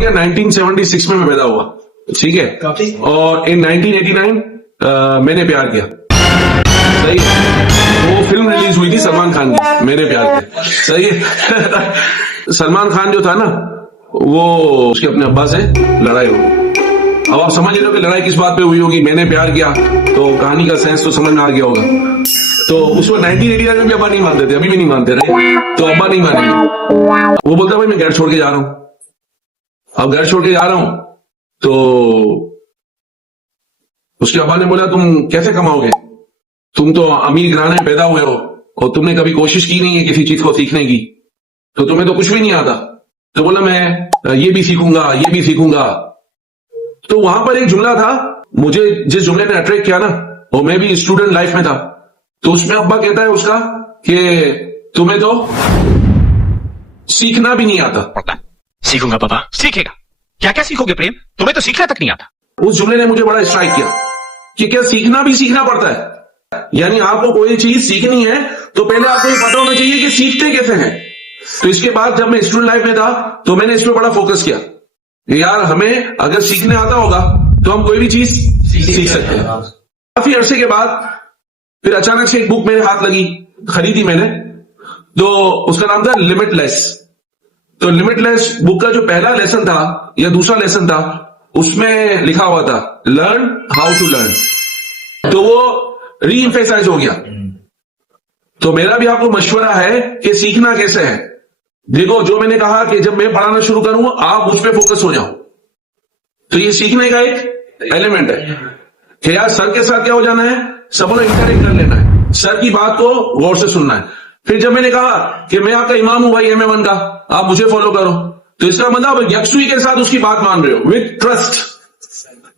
गया 1976 में मैं पैदा हुआ, ठीक है, और इन 1989 मैंने प्यार किया, सही है। वो फिल्म रिलीज हुई थी सलमान खान की, मैंने प्यार किया, सही है। सलमान खान जो था ना, वो उसके अपने अब्बा से लड़ाई हो गई। अब आप समझ रहे हो कि लड़ाई किस बात पे हुई होगी, मैंने प्यार किया, तो कहानी का सेंस तो समझ में आ गया होगा। तो उसको 1989 में भी अब्बा नहीं मानते थे, अभी भी नहीं मानते रहे, तो अब्बा नहीं मानेंगे। वो बोलता भाई मैं घर छोड़ के जा रहा हूं। अब घर छोड़ के जा रहा हूं तो उसके अब्बा ने बोला तुम कैसे कमाओगे, तुम तो अमीर घराने में पैदा हुए हो और तुमने कभी कोशिश की नहीं है किसी चीज को सीखने की, तो तुम्हें तो कुछ भी नहीं आता। तो बोला मैं ये भी सीखूंगा, ये भी सीखूंगा। तो वहां पर एक जुमला था, मुझे जिस जुमले ने अट्रैक्ट किया ना, वो मैं भी स्टूडेंट लाइफ में था, तो उसमें अब्बा कहता है उसका कि तुम्हें तो सीखना भी नहीं आता। सीखूंगा पापा, सीखेगा क्या क्या सीखोगे प्रेम, तुम्हें तो सीखना तक नहीं आता। उस जुमले ने मुझे बड़ा स्ट्राइक किया कि क्या सीखना भी सीखना पड़ता है, यानी आपको कोई चीज सीखनी है तो पहले आपको ये पता होना चाहिए कि सीखते कैसे हैं। तो इसके बाद जब मैं स्टूडेंट लाइफ में था तो मैंने इस पर बड़ा फोकस किया, यार हमें अगर सीखने आता होगा तो हम कोई भी चीज सीख सकते हैं। काफी अरसे के बाद फिर अचानक से एक बुक मेरे हाथ लगी, खरीदी मैंने, तो उसका नाम था लिमिटलेस। तो लिमिटलेस बुक का जो पहला लेसन था या दूसरा लेसन था, उसमें लिखा हुआ था लर्न हाउ टू लर्न, तो वो री एम्फेसाइज हो गया। तो मेरा भी आपको मशवरा है कि सीखना कैसे है। देखो, जो मैंने कहा कि जब मैं पढ़ाना शुरू करूं आप उस पर फोकस हो जाओ, तो ये सीखने का एक एलिमेंट है कि यार सर के साथ क्या हो जाना है, सबको इंटरेक्ट कर लेना है, सर की बात को गौर से सुनना है। फिर जब मैंने कहा कि मैं आपका इमाम हूं भाई MM1 का, आप मुझे फॉलो करो, तो इसका मतलब यकसुई के साथ उसकी बात मान रहे हो, विद ट्रस्ट,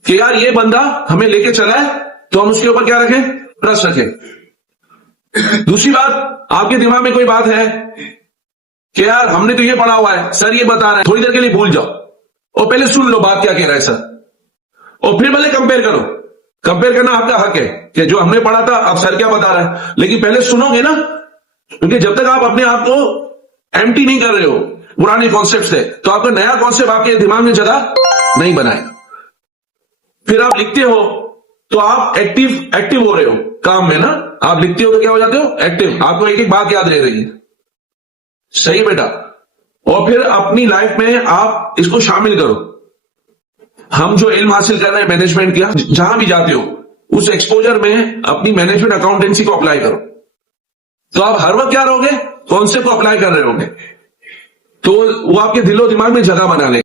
कि यार ये बंदा हमें लेके चला है तो हम उसके ऊपर क्या रखें, ट्रस्ट रखें। दूसरी बात, आपके दिमाग में कोई बात है कि यार हमने तो ये पढ़ा हुआ है, सर ये बता रहे हैं, थोड़ी देर के लिए भूल जाओ और पहले सुन लो बात क्या कह रहा है सर, और फिर भले कंपेयर करो। कंपेयर करना आपका हक है कि जो हमने पढ़ा था अब सर क्या बता रहा है, लेकिन पहले सुनोगे ना, क्योंकि जब तक आप अपने आप को एम्प्टी नहीं कर रहे हो पुराने कॉन्सेप्ट से, तो आपका नया कॉन्सेप्ट आपके दिमाग में जगह नहीं बनाएगा। फिर आप लिखते हो तो आप एक्टिव हो रहे हो काम में ना, आप लिखते हो तो क्या हो जाते हो, एक्टिव, आपको एक एक बात याद रह रही है, सही बेटा। और फिर अपनी लाइफ में आप इसको शामिल करो। हम जो इल्म हासिल कर रहे हैं मैनेजमेंट का, जहां भी जाते हो उस एक्सपोजर में अपनी मैनेजमेंट अकाउंटेंसी को अप्लाई करो, तो आप हर वक्त क्या रहोगे, कॉन्सेप्ट को अप्लाई कर रहे होगे, तो वो आपके दिलो दिमाग में जगह बना लेगा।